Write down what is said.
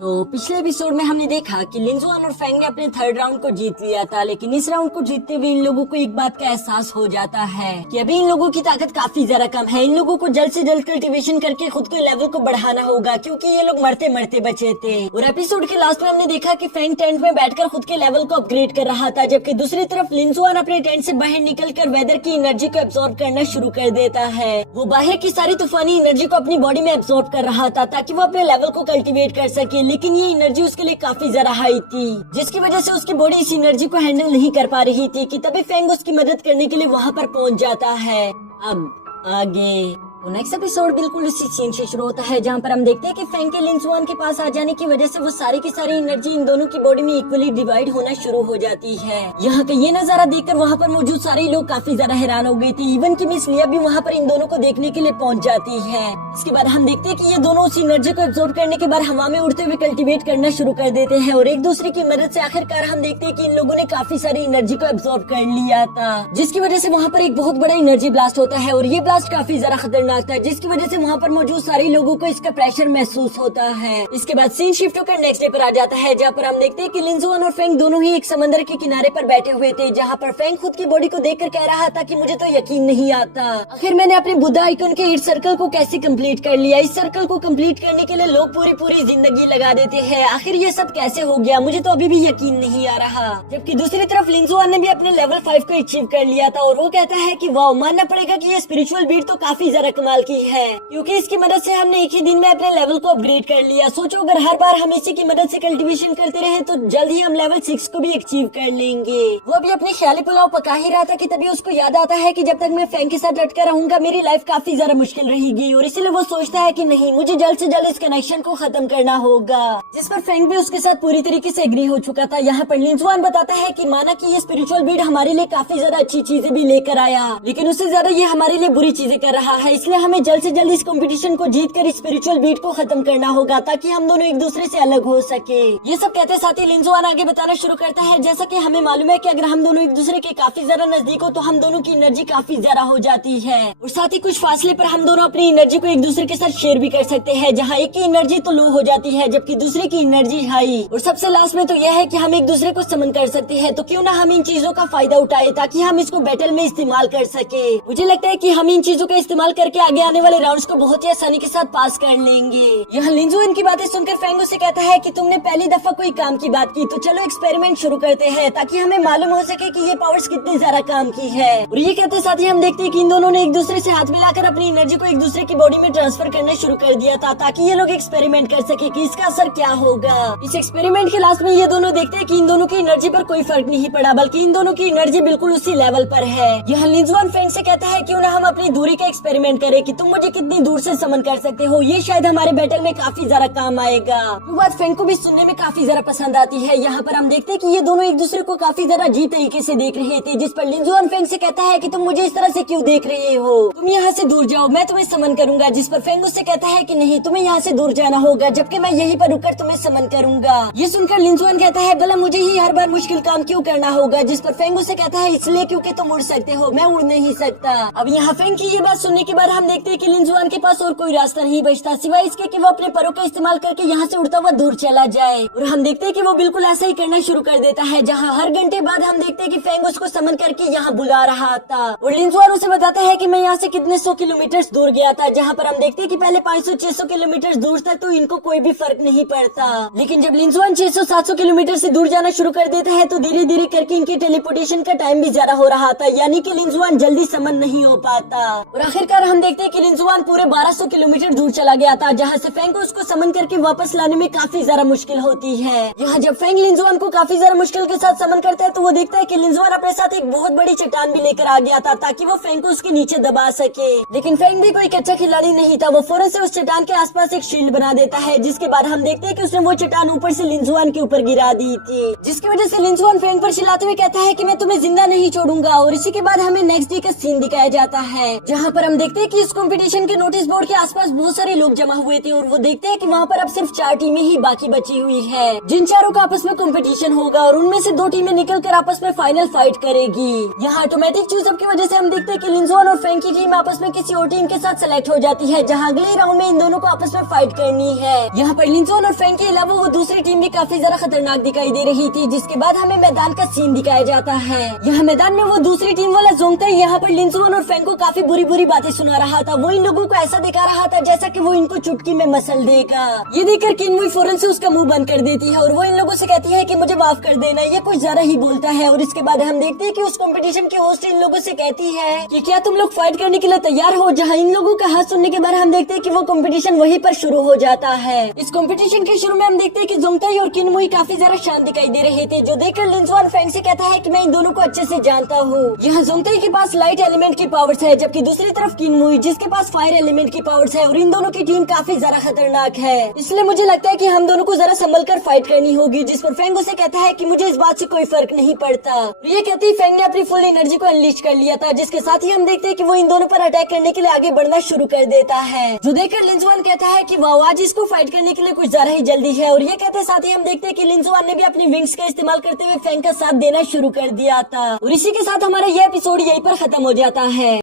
तो पिछले एपिसोड में हमने देखा कि लिंजुआन और फेंग ने अपने थर्ड राउंड को जीत लिया था, लेकिन इस राउंड को जीतते हुए इन लोगों को एक बात का एहसास हो जाता है कि अभी इन लोगों की ताकत काफी ज्यादा कम है। इन लोगों को जल्द से जल्द कल्टीवेशन करके खुद के लेवल को बढ़ाना होगा, क्योंकि ये लोग मरते मरते बचे थे। और एपिसोड के लास्ट में हमने देखा कि फेंग टेंट में बैठकर खुद के लेवल को अपग्रेड कर रहा था, जबकि दूसरी तरफ लिंजुआन अपने टेंट से बाहर निकलकर वेदर की एनर्जी को एब्जॉर्ब करना शुरू कर देता है। वो बाहर की सारी तूफानी एनर्जी को अपनी बॉडी में एब्जॉर्ब कर रहा था ताकि वो अपने लेवल को कल्टीवेट कर सके, लेकिन ये एनर्जी उसके लिए काफी ज्यादा हाई थी, जिसकी वजह से उसकी बॉडी इस एनर्जी को हैंडल नहीं कर पा रही थी कि तभी फेंग उसकी मदद करने के लिए वहाँ पर पहुँच जाता है। अब आगे तो नेक्स्ट एपिसोड बिल्कुल उसी सीन से शुरू होता है, जहाँ पर हम देखते हैं कि फेंग के लिंजुआन के पास आ जाने की वजह से वो सारी की सारी एनर्जी इन दोनों की बॉडी में इक्वली डिवाइड होना शुरू हो जाती है। यहाँ का ये नजारा देखकर वहाँ पर मौजूद सारे लोग काफी ज्यादा हैरान हो गए थे। इवन की मिस लिया भी वहाँ पर इन दोनों को देखने के लिए पहुँच जाती है। इसके बाद हम देखते हैं कि ये दोनों उस एनर्जी को एब्जॉर्ब करने के बाद हवा में उड़ते हुए कल्टीवेट करना शुरू कर देते हैं और एक दूसरे की मदद से आखिरकार हम देखते हैं कि इन लोगों ने काफी सारी एनर्जी को एब्जॉर्ब कर लिया था, जिसकी वजह से वहाँ पर एक बहुत बड़ा एनर्जी ब्लास्ट होता है और ये ब्लास्ट काफी ज्यादा खतरनाक था, जिसकी वजह से वहाँ पर मौजूद सारे लोगों को इसका प्रेशर महसूस होता है। इसके बाद सीन शिफ्ट होकर नेक्स्ट डे पर आ जाता है, जहाँ पर हम देखते हैं कि लिंजुआन और फेंग दोनों ही एक समंदर के किनारे पर बैठे हुए थे, जहाँ पर फेंग खुद की बॉडी को देखकर कह रहा था कि मुझे तो यकीन नहीं आता, आखिर मैंने अपने बुद्धा आइकन के 8 सर्कल को कैसे कंप्लीट कर लिया। इस सर्कल को कंप्लीट करने के लिए लोग पूरी पूरी जिंदगी लगा देते हैं, आखिर ये सब कैसे हो गया, मुझे तो अभी भी यकीन नहीं आ रहा। जबकि दूसरी तरफ लिंजुआन ने भी अपने लेवल 5 को अचीव कर लिया था और वो कहता है कि वाह, मानना पड़ेगा कि ये स्पिरिचुअल बीट तो काफी ज्यादा कमाल की है, क्योंकि इसकी मदद से हमने एक ही दिन में अपने लेवल को अपग्रेड कर लिया। सोचो अगर हर बार हम इसी की मदद से कल्टीवेशन करते रहे तो जल्द ही हम लेवल 6 को भी अचीव कर लेंगे। वो अभी अपने ख्याली पुलाव पका ही रहा था कि तभी उसको याद आता है कि जब तक मैं फेंग के साथ अटका रहूंगा मेरी लाइफ काफी ज्यादा मुश्किल रहेगी, और इसीलिए वो सोचता है कि नहीं, मुझे जल्द से जल्द इस कनेक्शन को खत्म करना होगा, जिस पर फेंग भी उसके साथ पूरी तरीके से एग्री हो चुका था। यहाँ पर लिंजुआन बताता है कि माना कि ये स्पिरिचुअल बीट हमारे लिए काफी ज्यादा अच्छी चीजें भी लेकर आया, लेकिन उससे ज्यादा ये हमारे लिए बुरी चीजें कर रहा है, इसलिए हमें जल्द से जल्द इस कॉम्पिटिशन को जीत कर स्पिरिचुअल बीट को खत्म करना होगा ताकि हम दोनों एक दूसरे से अलग हो सके। ये सब कहते साथ ही लिंजुआन आगे बताना शुरू करता है, जैसा कि हमें मालूम है कि अगर हम दोनों एक दूसरे के काफी ज्यादा नजदीक हो तो हम दोनों की एनर्जी काफी ज्यादा हो जाती है, और साथ ही कुछ फासले पर हम दोनों अपनी एनर्जी को एक दूसरे के साथ शेयर भी कर सकते हैं, जहाँ एक की एनर्जी तो लो हो जाती है जबकि दूसरे की एनर्जी हाई। और सबसे लास्ट में तो यह है कि हम एक दूसरे को समन कर सकते हैं, तो क्यों ना हम इन चीजों का फायदा उठाए ताकि हम इसको बैटल में इस्तेमाल कर सके। मुझे लगता है कि हम इन चीजों का इस्तेमाल करके आगे आने वाले राउंड्स को बहुत ही आसानी के साथ पास कर लेंगे। यहाँ लिंजुआन की बातें सुनकर फेंग उससे कहता है कि तुमने पहली दफा कोई काम की बात की, तो चलो एक्सपेरिमेंट शुरू करते हैं ताकि हमें मालूम हो सके कि ये पावर्स कितनी ज्यादा काम की है। और ये कहते साथ ही हम देखते हैं कि इन दोनों ने एक दूसरे से हाथ मिलाकर अपनी एनर्जी को एक दूसरे की बॉडी में ट्रांसफर करना शुरू कर दिया था ताकि ये लोग एक्सपेरिमेंट कर सके कि इसका असर क्या होगा। इस एक्सपेरिमेंट के लास्ट में ये दोनों देखते हैं कि इन दोनों की एनर्जी पर कोई फर्क नहीं पड़ा, बल्कि इन दोनों की एनर्जी बिल्कुल उसी लेवल पर है। यहाँ लिंजुआन फेंग से कहता है क्यों ना हम अपनी दूरी का एक्सपेरिमेंट करें कि तुम मुझे कितनी दूर से समन कर सकते हो, ये शायद हमारे बैटल में काफी ज्यादा काम आएगा। ये बात फेंग को भी सुनने में काफी ज्यादा पसंद आती है। यहाँ पर हम देखते हैं कि ये दोनों एक दूसरे को काफी ज्यादा अजीब तरीके से देख रहे थे, जिस पर लिंजुआन फेंग से कहता है कि तुम मुझे इस तरह से क्यों देख रहे हो, तुम यहाँ से दूर जाओ, मैं तुम्हें समन करूंगा। जिस पर फेंग उससे कहता है कि नहीं, तुम्हें यहाँ से दूर जाना होगा, जबकि मैं यहीं पर रुककर तुम्हें समन करूंगा। ये सुनकर लिंजुआन कहता है भला मुझे ही हर बार मुश्किल काम क्यों करना होगा। जिस पर फेंग उससे कहता है इसलिए क्योंकि तुम उड़ सकते हो, मैं उड़ नहीं सकता। अब यहाँ फेंग की ये बात सुनने के बाद हम देखते हैं कि लिंजुआन के पास और कोई रास्ता नहीं बचता सिवाय इसके कि वो अपने परों का इस्तेमाल करके यहाँ से उड़ता हुआ दूर चला जाए। और हम देखते हैं कि वो बिल्कुल ऐसा ही करना शुरू कर देता है, जहाँ हर घंटे बाद हम देखते हैं कि फेंग उसको समन करके यहाँ बुला रहा था। और लिंजुआन उसे बताता है कि मैं यहाँ से कितने 100 किलोमीटर दूर गया था, जहाँ पर हम देखते हैं कि पहले 500-600 किलोमीटर दूर तक तो इनको कोई भी फर्क नहीं पड़ता, लेकिन जब लिंजुआन 600-700 किलोमीटर से दूर जाना शुरू कर देता है तो धीरे धीरे करके इनके टेलीपोर्टेशन का टाइम भी ज्यादा हो रहा था, यानी कि लिंजुआन जल्दी समन नहीं हो पाता। और आखिरकार हम देखते हैं कि लिंजुआन पूरे 1200 किलोमीटर दूर चला गया था, जहाँ से फेंग को उसको समन करके वापस लाने में काफी ज्यादा मुश्किल होती है। यहाँ जब फेंग लिंजुआन को काफी ज्यादा मुश्किल के साथ समन करता है तो वो देखता है कि लिंजुआन अपने साथ एक बहुत बड़ी चट्टान भी लेकर आ गया था ताकि वो फेंग को उसके नीचे दबा सके, लेकिन फेंग भी कोई कच्चा खिलाड़ी नहीं था। वो फौरन से उस चट्टान के आसपास एक शील्ड बना देता है, जिसके बाद हम देखते हैं कि उसने वो चट्टान ऊपर से लिंजुआन के ऊपर गिरा दी थी, जिसकी वजह से लिंजुआन फेंग पर चिल्लाते हुए कहता है कि मैं तुम्हें जिंदा नहीं छोड़ूंगा। और इसी के बाद हमें नेक्स्ट डे का सीन दिखाया जाता है, जहाँ पर हम देखते हैं कि इस कंपटीशन के नोटिस बोर्ड के आसपास बहुत सारे लोग जमा हुए थे और वो देखते हैं कि वहाँ पर अब सिर्फ 4 टीमें ही बाकी बची हुई है, जिन चारों का आपस में कंपटीशन होगा और उनमें से 2 टीमें निकलकर आपस में फाइनल फाइट करेगी। यहाँ ऑटोमेटिक चूजअप की वजह से हम देखते हैं कि लिंजुआन और फैंग की टीम आपस में किसी और टीम के साथ सेलेक्ट हो जाती है, जहाँ अगले राउंड में इन दोनों को आपस में फाइट करनी है। यहाँ पर लिंजुआन और फैंग के अलावा वो दूसरी टीम भी काफी ज्यादा खतरनाक दिखाई दे रही थी, जिसके बाद हमें मैदान का सीन दिखाया जाता है। यहाँ मैदान में वो दूसरी टीम वाला जोंगताई यहाँ पर लिंजुआन और फैंग को काफी बुरी बुरी बातें सुना रहा था। वो इन लोगों को ऐसा दिखा रहा था जैसा कि वो इनको चुटकी में मसल देगा। ये देखकर किनमुई फौरन से उसका मुंह बंद कर देती है और वो इन लोगों से कहती है कि मुझे माफ कर देना, ये कुछ ज्यादा ही बोलता है। और इसके बाद हम देखते हैं कि उस कंपटीशन की होस्ट इन लोगों से कहती है कि क्या तुम लोग फाइट करने के लिए तैयार हो। जहाँ इन लोगों का हाथ सुनने के बाद हम देखते हैं कि वो कंपटीशन वहीं पर शुरू हो जाता है। इस कंपटीशन के शुरू में हम देखते हैं कि जोंगताई और किनमुई काफी ज्यादा शांत दिखाई दे रहे थे, जो देखकर लिंजुआन फैंग से कहता है कि मैं इन दोनों को अच्छे से जानता हूँ। यहाँ जोंगताई के पास लाइट एलिमेंट की पावर्स है, जबकि दूसरी तरफ किनमुई जिसके पास फायर एलिमेंट की पावर्स है, और इन दोनों की टीम काफी ज्यादा खतरनाक है। इसलिए मुझे लगता है कि हम दोनों को जरा संभल कर फाइट करनी होगी। जिस पर फैंग उसे कहता है कि मुझे इस बात से कोई फर्क नहीं पड़ता। ये कहती फैंग ने अपनी फुल एनर्जी को अनलीश कर लिया था, जिसके साथ ही हम देखते हैं कि वो इन दोनों पर अटैक करने के लिए आगे बढ़ना शुरू कर देता है, जो देखकर लिंजुआन कहता है कि वाह आज इसको फाइट करने के लिए कुछ ज्यादा ही जल्दी है। और ये कहते साथ ही हम देखते हैं कि लिंजुआन ने भी अपनी विंग्स का इस्तेमाल करते हुए फैंग का साथ देना शुरू कर दिया था। और इसी के साथ हमारा ये एपिसोड यहीं पर खत्म हो जाता है।